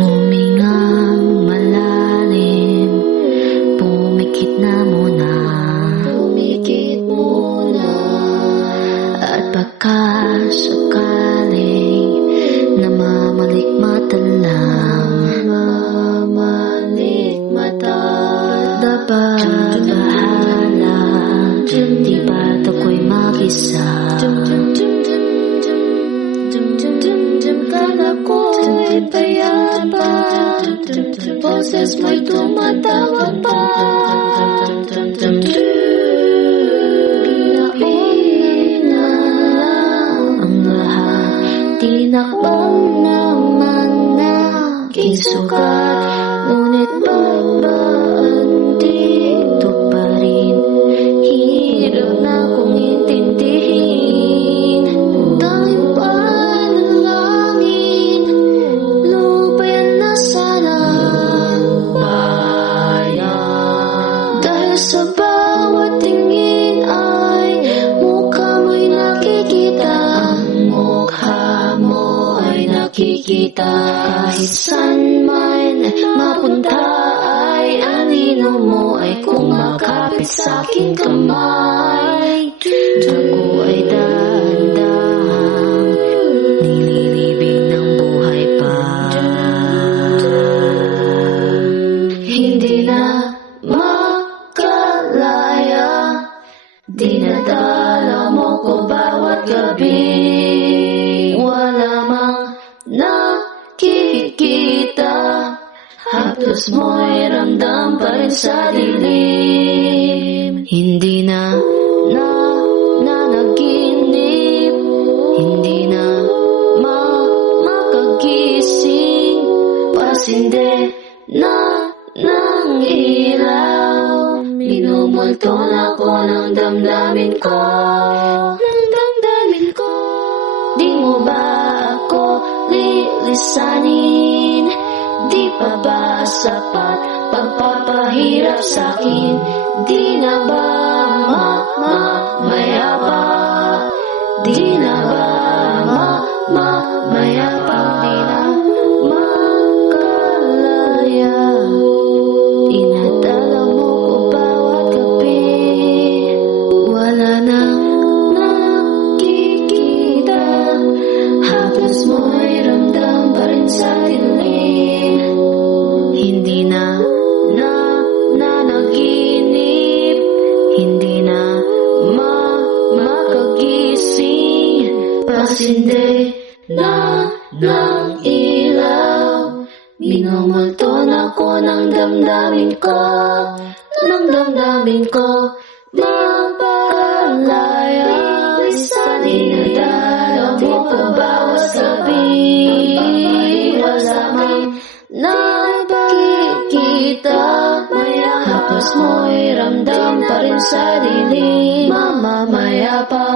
Humingang malalim, pumikit muna, at baka sakaling namamalikmatan lang, dapat bahala, di ba't ako'y mag-isa? Kala ko'y payapa, boses mo'y tumatawag pa. Nauna ang lahat, tinakbang naman naging sukat, ngunit babaan dito pa rin, hirap na kong intindihin. Tanging panalangin, lupayan na sana bayan, dahil sa bawat tingin ay mukha mo'y nakikita. Ang mukha mo ay nakikita, kahit saan man mapunta ay anino mo ay kumakapit sa aking kamay. Ako ay dahan-dahang nililibing ng buhay pa. Hindi na makalaya, dinadala mo ko bawat gabi. Wala mang nakikita, haplos mo'y ramdam pa rin sa dilim. Hindi na nanaginip, hindi na makagising, pasinde na ng ilaw. Minumulto na ko ng damdamin ko, Di mo ba ako lilisanin? Di pa ba sapat pagpapahirap sa'kin? Di na ba mayapa? Di na ba mayapa? Di na makalaya, dinadala mo ko bawat gabi. Wala nang nakikita, haplos mo'y ramdam pa rin sa dilim. Hindi na nanaginip, hindi na makagising, pasinde na ng ilaw. Minumulto na ko ng damdamin ko, mapalaya, sa dinadala mo ko bawat gabi. Wala mang nakikita, haplos mo'y ramdam pa rin sa dilim. Maya pa.